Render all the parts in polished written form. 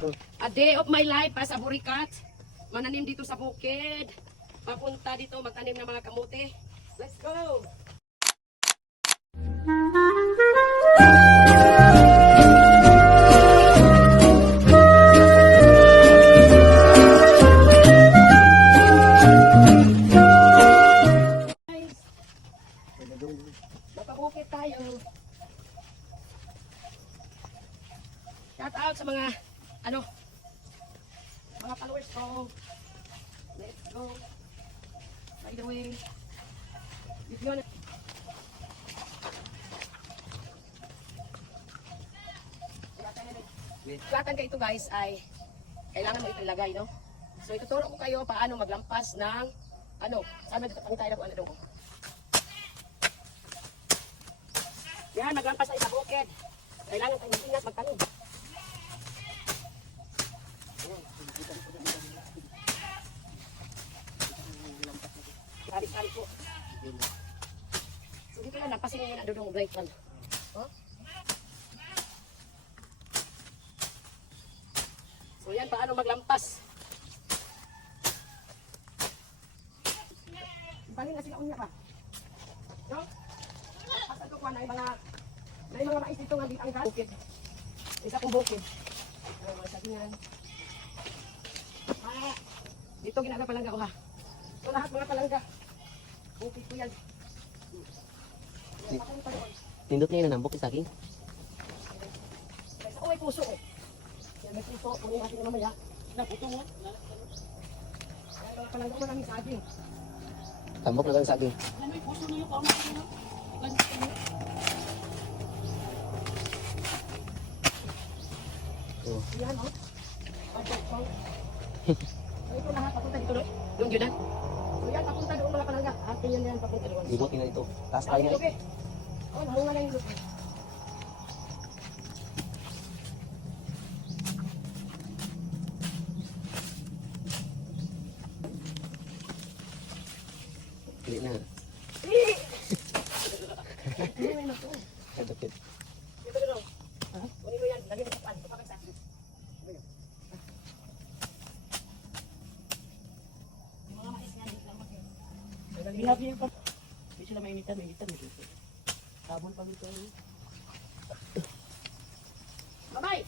A day of my life as a burikat. Mananim dito sa bukid. Papunta dito magtanim ng mga kamote. Let's go! Magpabukid tayo. Shout out sa mga mga followers ko. Let's go. By the way, if you wanna Platan ka ito guys ay kailangan mo ito ilagay, no? So ituturo ko kayo paano maglampas ng saan nagtatangtay na ko ko. Yan, maglampas tayo sa bukid. Kailangan tayo mag-ingat magtanong. Tarik-tarik po. So dito lang, napasin nyo na doon ng break lang. Oh? So yan, paano maglampas? Balik na sila unya pa. No? Pasal ko na yung mga mais dito nga dito ang bukid. Isa kong bukid. Mga sagingan. Dito ginagawa palangga ko ha. So lahat mga palangga. Bukid ko yan. Tindot niya na nambok sa akin. Sa may puso eh. Yan may puso. Kunin natin na mamaya. Puto mo. Yan mga palangga ko maraming saging. Tambok na lang sa akin. May puso na yung pama ko na. Yan o. So ito lahat papunta dito doon. Doon yun na. So yan papunta doon mga palangga. Atin yan papunta doon. Ibot na ito. Taas tayo na. Okay. Oh, namunga na yung lupa. Pili na. Hindi may nako. Kadapit. Dito doon. Ha? Kunin mo yan. Lagyan mo sa pan. Kapag sa akin. Mga mais nga dito lang mag-yan. Hinabi yung pag... Hindi sila mainitan. Sabon pag ito. Bye-bye!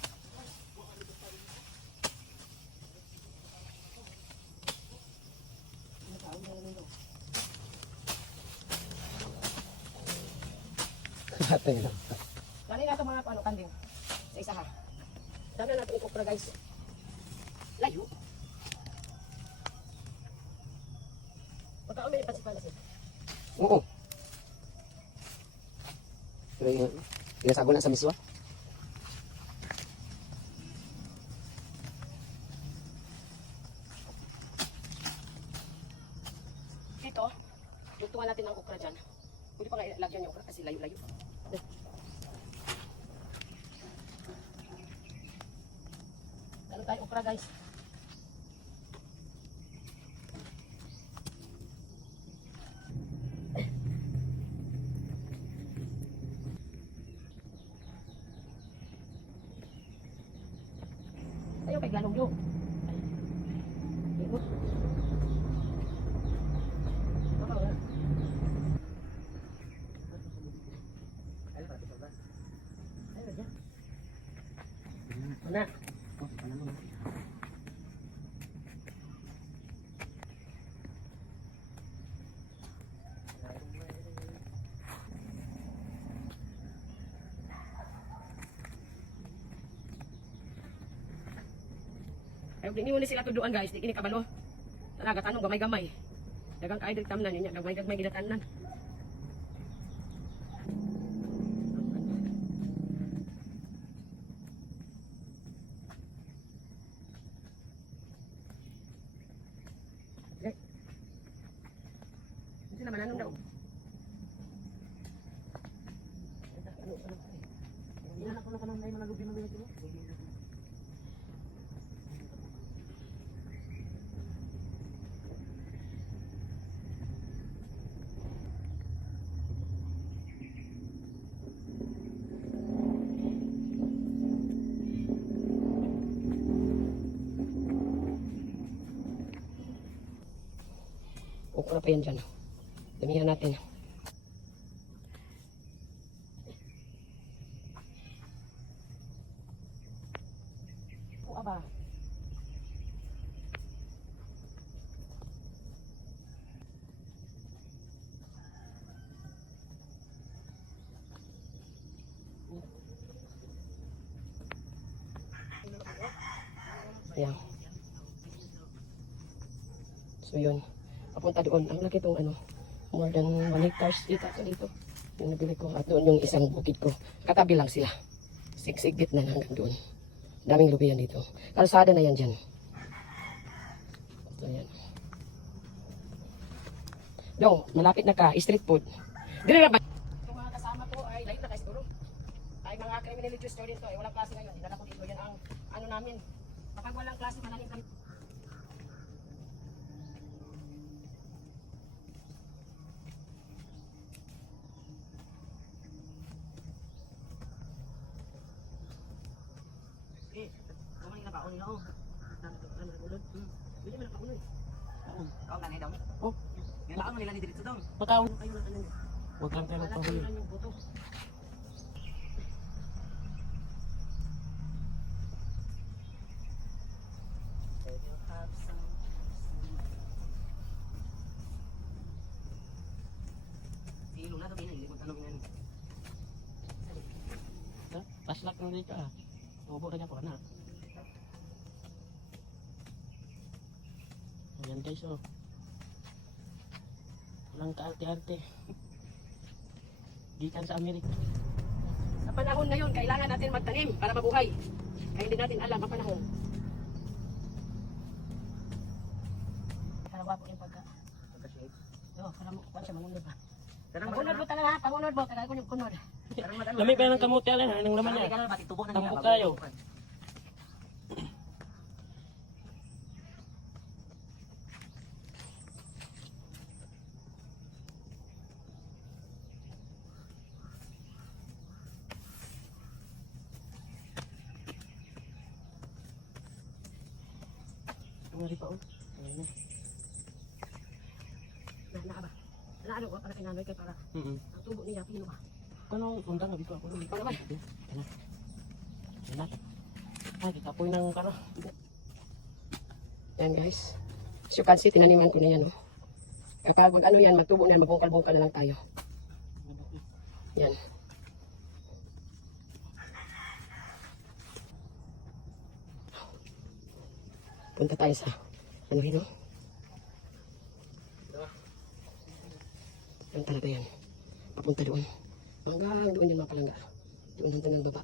Atay lang. Dali natin mga kanding. Sa isa ha. Dali natin yung okra guys. Layo. Pagka may pansipalas eh. Oo. Pero inasago na sa miswa. Dito, lutuan natin ang okra dyan. Hindi pa nga lagyan yung okra kasi layo-layo. Ano tayo okra guys? Tayo kay galong-yung. Mana? Ayaw din mo ni sila tuduan guys, di kini kabalo. Tanaga tanong gamay-gamay. Dagang kaay dig tamnan niya, gamay-gamay gidatanan. Okay. Sila mananong daw. Yan ako na kanang may mga lubi na ito. Okra pa yan dyan. Damihan natin. O, aba. Ayan. So yun. Papunta doon. Ang laki itong ano. More than 1 hectares dito. Ito dito. Yung nabili ko. At doon yung isang bukid ko. Katabi lang sila. 6 git na hanggang doon. Daming lubi yan dito. Kalsada na yan dyan. So yan. Dong, malapit na ka. Street food. Dire na ba? Itong mga kasama ko ay light na kayo siguro. Ay mga criminology student to. Ay walang klase ngayon. Dinala ko dito. Yan ang ano namin. Kapag walang klase, manaling kami. Eh, kung ano nabaon na, oh. Bili mo na kaunod. Kau kan dong. Oh, Ngayon mo nila ni dito dong. pagkaon. Kayo lang kanan. Huwag lang tayo Wala magpahuli. kayo lang yung photo. Ilong na to pinili ko tanong yan. Paslak na dito ah. Tubo na niya po na. Ayan guys oh. Walang kaarte-arte. Gikan sa Amerika. Sa panahon na yun, kailangan natin magtanim para mabuhay. Kaya hindi natin alam ang panahon. Kalawa po yung pagka. Oo, kala mo, kung siya mangunod ba? Pangunod mo talaga, pangunod mo, kailangan ko yung kunod. Lami pa ng kamote alin, anong laman niya? Tambok tayo. Tumari pa oh. Ayan na. Na ba? Na ano ko, para kinanoy kay para ang tubo niya, pino ba? Kano undang nga dito ako. Ikaw naman. Ayan na. Ay, kita po ng kano. Yan guys. As you can see, tinaniman ko na yan. Oh. Kapag ano yan, magtubo na yan, magbungkal-bungkal na lang tayo. Yan. Punta tayo sa ano rin, no? Yan talaga yan. Papunta doon. Hanggang doon yung mga palangga. Doon hanggang ng baba.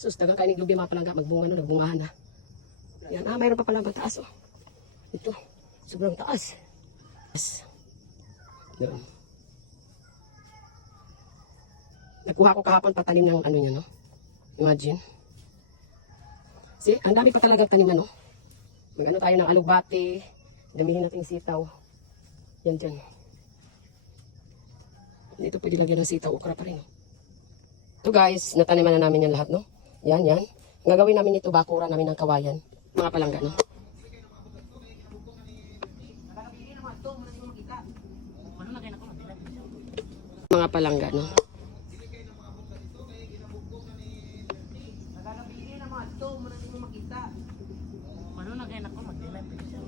Sus, dagang kainig lubi mga palangga. Magbunga na, nagbungahan na. Yan, mayroon pa palang taas, oh. Ito, sobrang taas. Yes. Doon. Nagkuha ko kahapon patalim ng ano niya, no? Imagine. See, ang dami pa talagang taniman, no? Mag-ano tayo ng alugbati. Damihin natin sitaw. Yan dyan. Dito pwede lagyan ng sitaw. Okra pa rin. Ito guys, nataniman na namin yan lahat, no? Yan, yan. Ang gagawin namin ito, bakura namin ng kawayan. Mga palangga, no? Mga palangga, no? Ano na kaya ako magdilat siya.